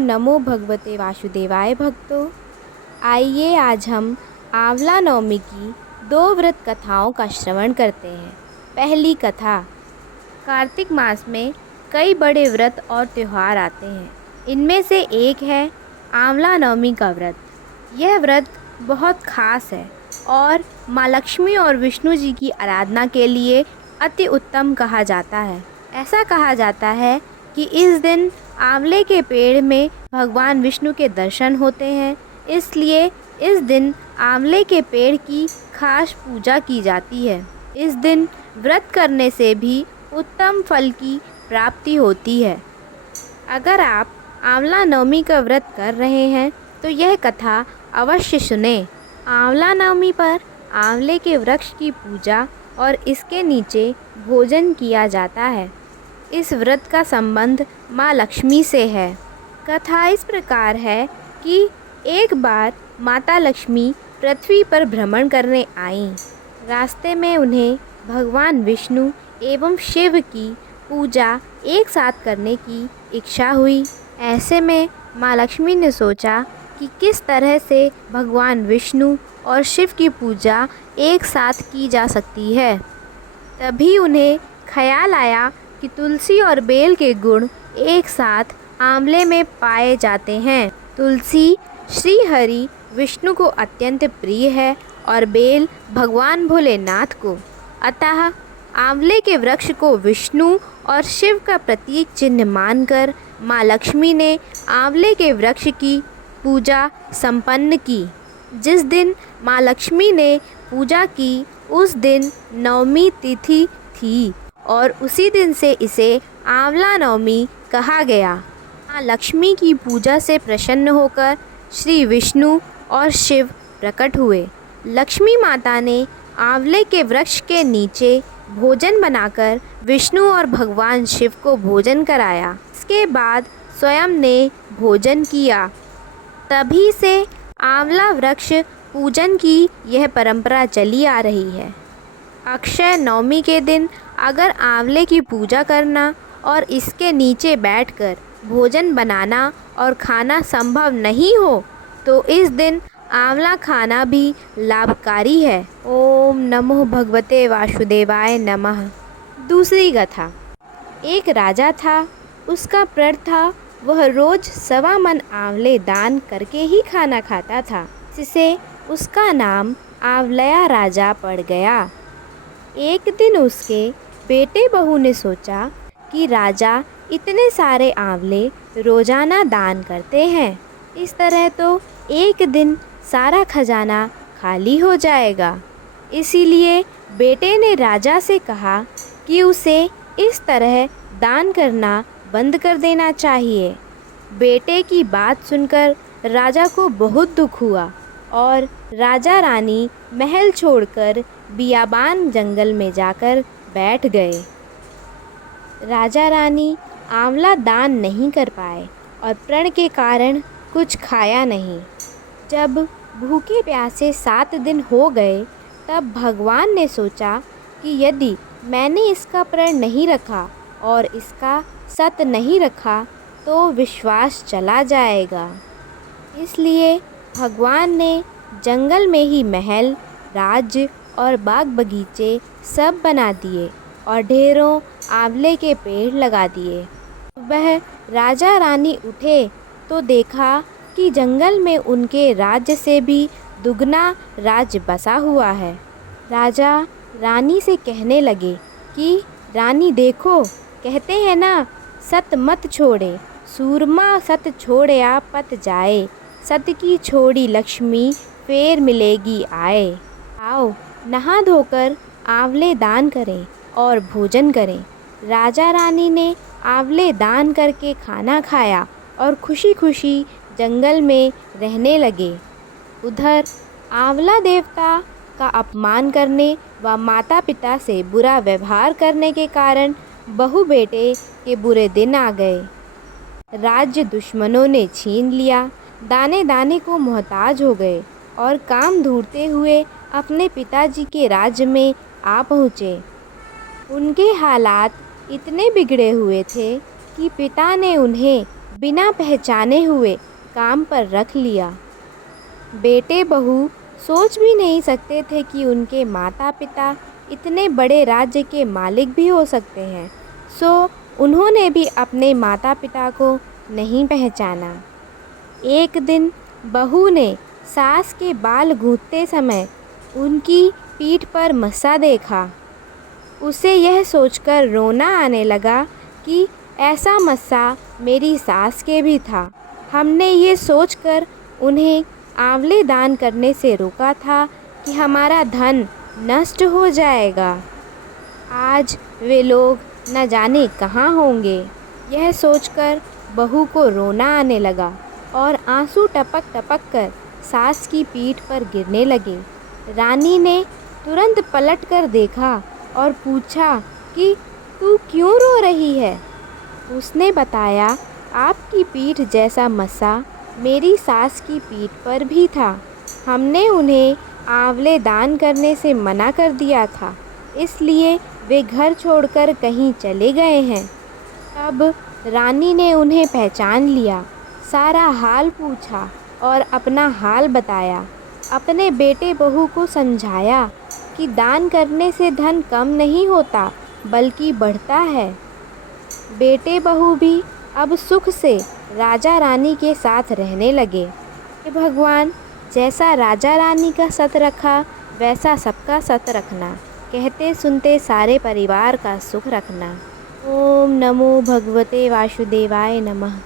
नमो भगवते वासुदेवाय भक्तों। आइए आज हम आंवला नवमी की 2 व्रत कथाओं का श्रवण करते हैं। पहली कथा। कार्तिक मास में कई बड़े व्रत और त्यौहार आते हैं। इनमें से एक है आंवला नवमी का व्रत। यह व्रत बहुत खास है और माँ लक्ष्मी और विष्णु जी की आराधना के लिए अति उत्तम कहा जाता है। ऐसा कहा जाता है कि इस दिन आंवले के पेड़ में भगवान विष्णु के दर्शन होते हैं, इसलिए इस दिन आंवले के पेड़ की खास पूजा की जाती है। इस दिन व्रत करने से भी उत्तम फल की प्राप्ति होती है। अगर आप आंवला नवमी का व्रत कर रहे हैं तो यह कथा अवश्य सुनें। आंवला नवमी पर आंवले के वृक्ष की पूजा और इसके नीचे भोजन किया जाता है। इस व्रत का संबंध माँ लक्ष्मी से है। कथा इस प्रकार है कि एक बार माता लक्ष्मी पृथ्वी पर भ्रमण करने आईं। रास्ते में उन्हें भगवान विष्णु एवं शिव की पूजा एक साथ करने की इच्छा हुई। ऐसे में माँ लक्ष्मी ने सोचा कि किस तरह से भगवान विष्णु और शिव की पूजा एक साथ की जा सकती है। तभी उन्हें ख्याल आया कि तुलसी और बेल के गुण एक साथ आंवले में पाए जाते हैं। तुलसी श्री हरि विष्णु को अत्यंत प्रिय है और बेल भगवान भोलेनाथ को। अतः आंवले के वृक्ष को विष्णु और शिव का प्रतीक चिन्ह मानकर माँ लक्ष्मी ने आंवले के वृक्ष की पूजा संपन्न की। जिस दिन माँ लक्ष्मी ने पूजा की उस दिन नवमी तिथि थी और उसी दिन से इसे आंवला नवमी कहा गया। माँ लक्ष्मी की पूजा से प्रसन्न होकर श्री विष्णु और शिव प्रकट हुए। लक्ष्मी माता ने आंवले के वृक्ष के नीचे भोजन बनाकर विष्णु और भगवान शिव को भोजन कराया। इसके बाद स्वयं ने भोजन किया। तभी से आंवला वृक्ष पूजन की यह परंपरा चली आ रही है। अक्षय नवमी के दिन अगर आंवले की पूजा करना और इसके नीचे बैठकर भोजन बनाना और खाना संभव नहीं हो तो इस दिन आंवला खाना भी लाभकारी है। ओम नमो भगवते वासुदेवाय नमः। दूसरी कथा। एक राजा था, उसका प्रण था वह रोज 1.25 मन आंवले दान करके ही खाना खाता था, जिससे उसका नाम आंवलया राजा पड़ गया। एक दिन उसके बेटे बहू ने सोचा कि राजा इतने सारे आंवले रोजाना दान करते हैं, इस तरह तो एक दिन सारा खजाना खाली हो जाएगा। इसीलिए बेटे ने राजा से कहा कि उसे इस तरह दान करना बंद कर देना चाहिए। बेटे की बात सुनकर राजा को बहुत दुख हुआ और राजा रानी महल छोड़कर बियाबान जंगल में जाकर बैठ गए। राजा रानी आंवला दान नहीं कर पाए और प्रण के कारण कुछ खाया नहीं। जब भूखे प्यासे 7 दिन हो गए तब भगवान ने सोचा कि यदि मैंने इसका प्रण नहीं रखा और इसका सत नहीं रखा तो विश्वास चला जाएगा। इसलिए भगवान ने जंगल में ही महल, राज्य और बाग बगीचे सब बना दिए और ढेरों आंवले के पेड़ लगा दिए। वह राजा रानी उठे तो देखा कि जंगल में उनके राज्य से भी दुगना राज्य बसा हुआ है। राजा रानी से कहने लगे कि रानी देखो, कहते हैं ना, सत मत छोड़े, सूरमा सत छोड़या पत जाए, सत की छोड़ी लक्ष्मी फेर मिलेगी आए। आओ नहा धोकर आंवले दान करें और भोजन करें। राजा रानी ने आंवले दान करके खाना खाया और खुशी खुशी जंगल में रहने लगे। उधर आंवला देवता का अपमान करने व माता पिता से बुरा व्यवहार करने के कारण बहू बेटे के बुरे दिन आ गए। राज्य दुश्मनों ने छीन लिया, दाने दाने को मोहताज हो गए और काम ढूंढते हुए अपने पिताजी के राज्य में आ पहुँचे। उनके हालात इतने बिगड़े हुए थे कि पिता ने उन्हें बिना पहचाने हुए काम पर रख लिया। बेटे बहू सोच भी नहीं सकते थे कि उनके माता पिता इतने बड़े राज्य के मालिक भी हो सकते हैं, सो उन्होंने भी अपने माता पिता को नहीं पहचाना। एक दिन बहू ने सास के बाल गूंथते समय उनकी पीठ पर मस्सा देखा। उसे यह सोचकर रोना आने लगा कि ऐसा मस्सा मेरी सास के भी था। हमने ये सोचकर उन्हें आंवले दान करने से रोका था कि हमारा धन नष्ट हो जाएगा। आज वे लोग न जाने कहाँ होंगे। यह सोचकर बहू को रोना आने लगा और आंसू टपक टपक कर सास की पीठ पर गिरने लगे। रानी ने तुरंत पलट कर देखा और पूछा कि तू क्यों रो रही है? उसने बताया, आपकी पीठ जैसा मस्सा मेरी सास की पीठ पर भी था। हमने उन्हें आंवले दान करने से मना कर दिया था, इसलिए वे घर छोड़कर कहीं चले गए हैं। तब रानी ने उन्हें पहचान लिया, सारा हाल पूछा और अपना हाल बताया। अपने बेटे बहू को समझाया कि दान करने से धन कम नहीं होता बल्कि बढ़ता है। बेटे बहू भी अब सुख से राजा रानी के साथ रहने लगे। हे भगवान, जैसा राजा रानी का सत रखा वैसा सबका सत रखना, कहते सुनते सारे परिवार का सुख रखना। ओम नमो भगवते वासुदेवाय नमः।